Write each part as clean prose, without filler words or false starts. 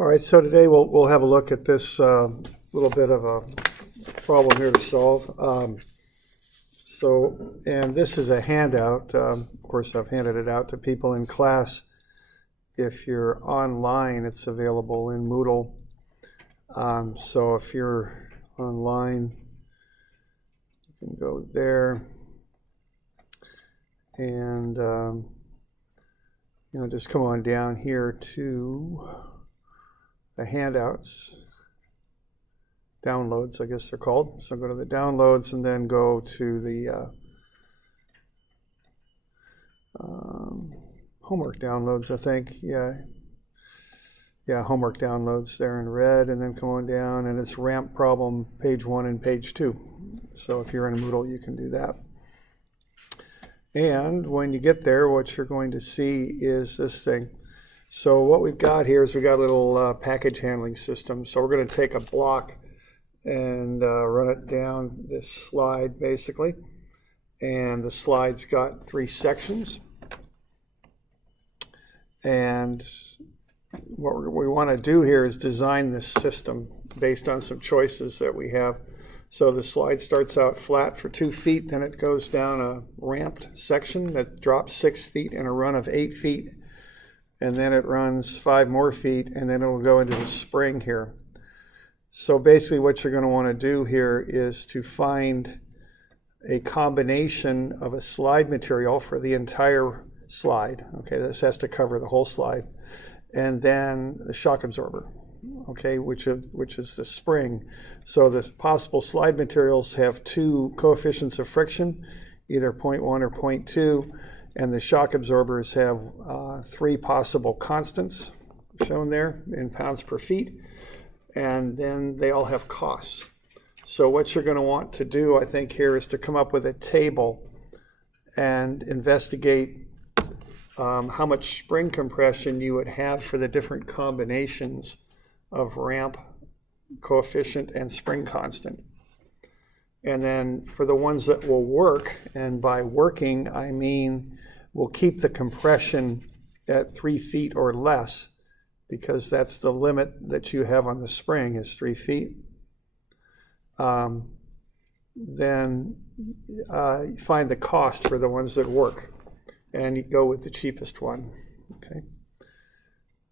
All right, so today we'll have a look at this little bit of a problem here to solve. And this is a handout. Of course, I've handed it out to people in class. If you're online, it's available in Moodle. So if you're online, you can go there and just come on down here to the handouts, downloads, I guess they're called. So go to the downloads and then go to the homework downloads, I think. Yeah, homework downloads there in red, and then come on down, and it's ramp problem page 1 and page 2. So if you're in Moodle, you can do that. And when you get there, what you're going to see is this thing. So what we've got here is we've got a little package handling system. So we're going to take a block and run it down this slide, basically. And the slide's got 3 sections. And what we want to do here is design this system based on some choices that we have. So the slide starts out flat for 2 feet, then it goes down a ramped section that drops 6 feet in a run of 8 feet, and then it runs 5 more feet, and then it'll go into the spring here. So basically what you're going to want to do here is to find a combination of a slide material for the entire slide. Okay, this has to cover the whole slide. And then the shock absorber, okay, which is the spring. So the possible slide materials have 2 coefficients of friction, either 0.1 or 0.2, and the shock absorbers have 3 possible constants shown there in pounds per feet, and then they all have costs. So what you're going to want to do, I think, here is to come up with a table and investigate how much spring compression you would have for the different combinations of ramp, coefficient, and spring constant. And then for the ones that will work, and by working I mean we'll keep the compression at 3 feet or less, because that's the limit that you have on the spring is 3 feet. Then find the cost for the ones that work, and you go with the cheapest one. Okay.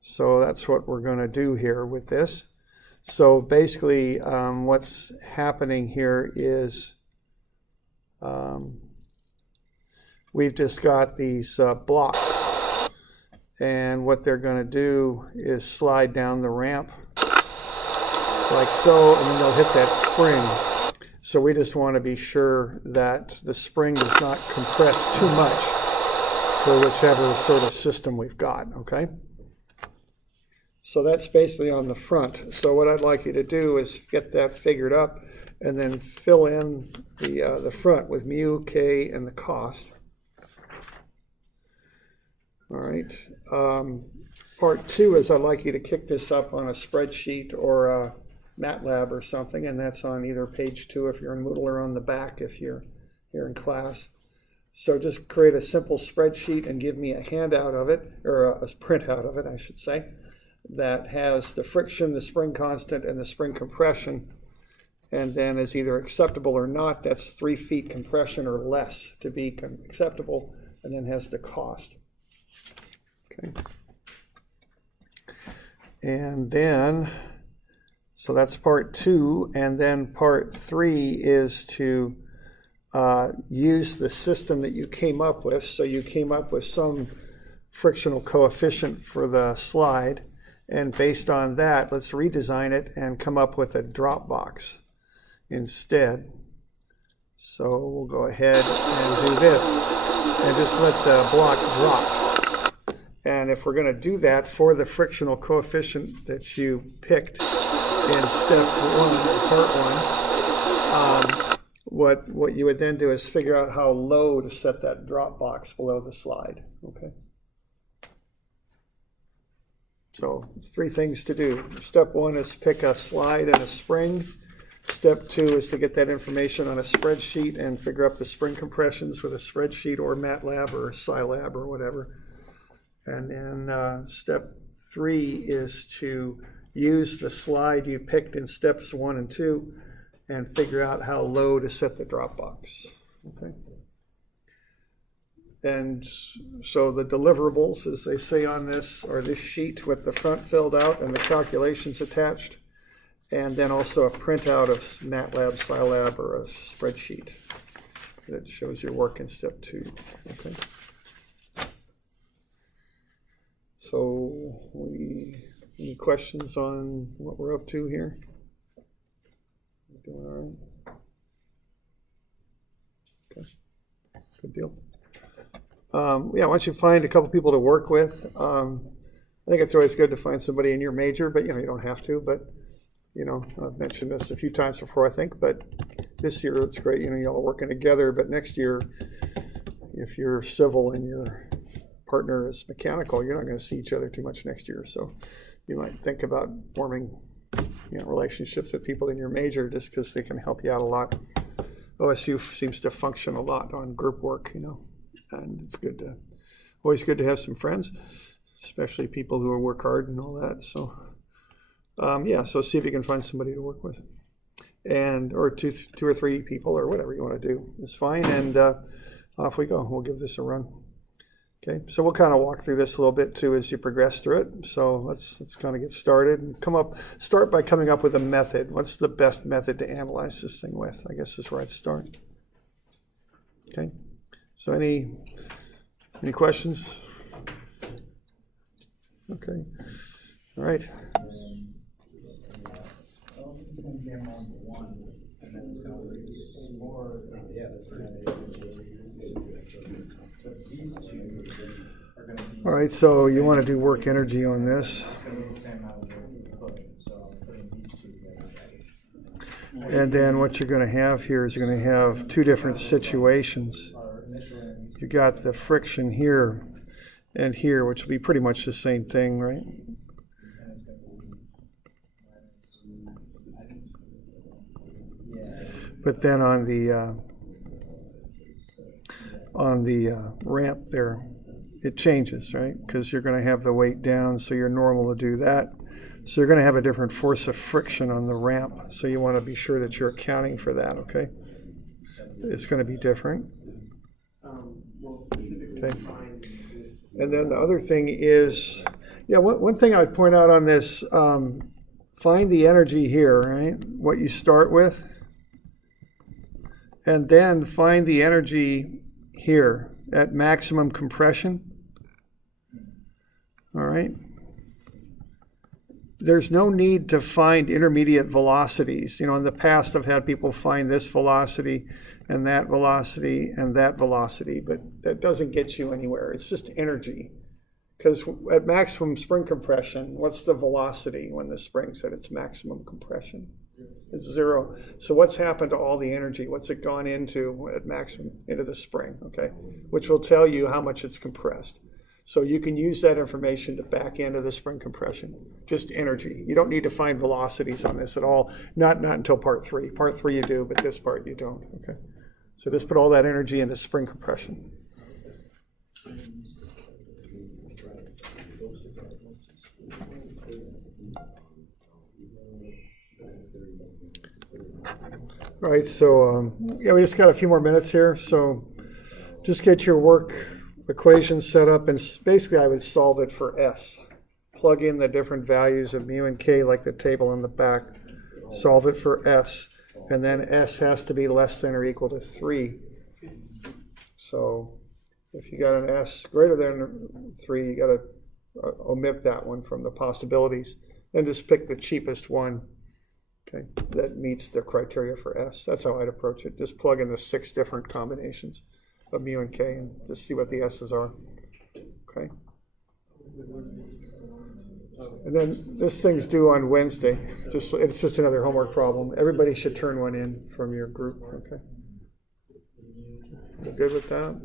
So that's what we're going to do here with this. So basically what's happening here is we've just got these blocks, and what they're going to do is slide down the ramp like so, and then they'll hit that spring. So we just want to be sure that the spring does not compress too much for whichever sort of system we've got, okay? So that's basically on the front. So what I'd like you to do is get that figured up and then fill in the front with mu, k, and the cost. All right. Part 2 is I'd like you to kick this up on a spreadsheet or a MATLAB or something, and that's on either page 2 if you're in Moodle or on the back if you're here in class. So just create a simple spreadsheet and give me a handout of it, or a printout of it, I should say, that has the friction, the spring constant, and the spring compression. And then is either acceptable or not, that's 3 feet compression or less to be acceptable, and then has the cost. Okay. And then, so that's part 2, and then part 3 is to use the system that you came up with. So you came up with some frictional coefficient for the slide, and based on that, let's redesign it and come up with a drop box instead. So we'll go ahead and do this and just let the block drop. And if we're going to do that for the frictional coefficient that you picked in step 1, part 1, what you would then do is figure out how low to set that drop box below the slide. Okay. So 3 things to do. Step 1 is pick a slide and a spring. Step 2 is to get that information on a spreadsheet and figure out the spring compressions with a spreadsheet or MATLAB or Scilab or whatever. And then step 3 is to use the slide you picked in steps 1 and 2 and figure out how low to set the drop box. Okay. And so the deliverables, as they say on this, are this sheet with the front filled out and the calculations attached, and then also a printout of MATLAB, Scilab, or a spreadsheet that shows your work in step 2. Okay. So, any questions on what we're up to here? Doing all right? Okay, good deal. Yeah, once you find a couple people to work with, I think it's always good to find somebody in your major, but you don't have to. But I've mentioned this a few times before, I think. But this year it's great. Y'all are working together. But next year, if you're civil and your partner is mechanical, you're not going to see each other too much next year. So you might think about forming relationships with people in your major just because they can help you out a lot. OSU seems to function a lot on group work, and it's always good to have some friends, especially people who work hard and all that. So so see if you can find somebody to work with, or two or three people, or whatever you want to do is fine. And off we go. We'll give this a run. Okay, so we'll kind of walk through this a little bit too as you progress through it. So let's kind of get started and start by coming up with a method. What's the best method to analyze this thing with? I guess is where I'd start. Okay, so any questions? Okay, all right. It's going to be around 1, and then it's going to reduce more. These two are going to be. All right, so you want to do work energy on this. It's going to be the same amount of work, so I'm putting these two together. And then what you're going to have here is you're going to have two different situations. You got the friction here and here, which will be pretty much the same thing, right? But then on the ramp there, it changes, right? Because you're going to have the weight down, so you're normal to do that. So you're going to have a different force of friction on the ramp. So you want to be sure that you're accounting for that, okay? It's going to be different. Okay. And then the other thing is, one thing I would point out on this, find the energy here, right? What you start with. And then find the energy here at maximum compression. All right. There's no need to find intermediate velocities. In the past I've had people find this velocity and that velocity and that velocity, but that doesn't get you anywhere. It's just energy. Because at maximum spring compression, what's the velocity when the spring's at its maximum compression? It's 0. So what's happened to all the energy? What's it gone into at maximum into the spring? Okay, which will tell you how much it's compressed. So you can use that information to back into the spring compression. Just energy. You don't need to find velocities on this at all. Not until part 3. Part 3 you do, but this part you don't. Okay. So just put all that energy into spring compression. All right, so we just got a few more minutes here. So just get your work equation set up, and basically I would solve it for S. Plug in the different values of mu and K like the table in the back. Solve it for S, and then S has to be less than or equal to 3. So if you got an S greater than 3, you got to omit that one from the possibilities and just pick the cheapest one. Okay, that meets the criteria for S. That's how I'd approach it. Just plug in the 6 different combinations of mu and K and just see what the S's are. Okay. And then this thing's due on Wednesday. It's just another homework problem. Everybody should turn one in from your group. Okay. You good with that?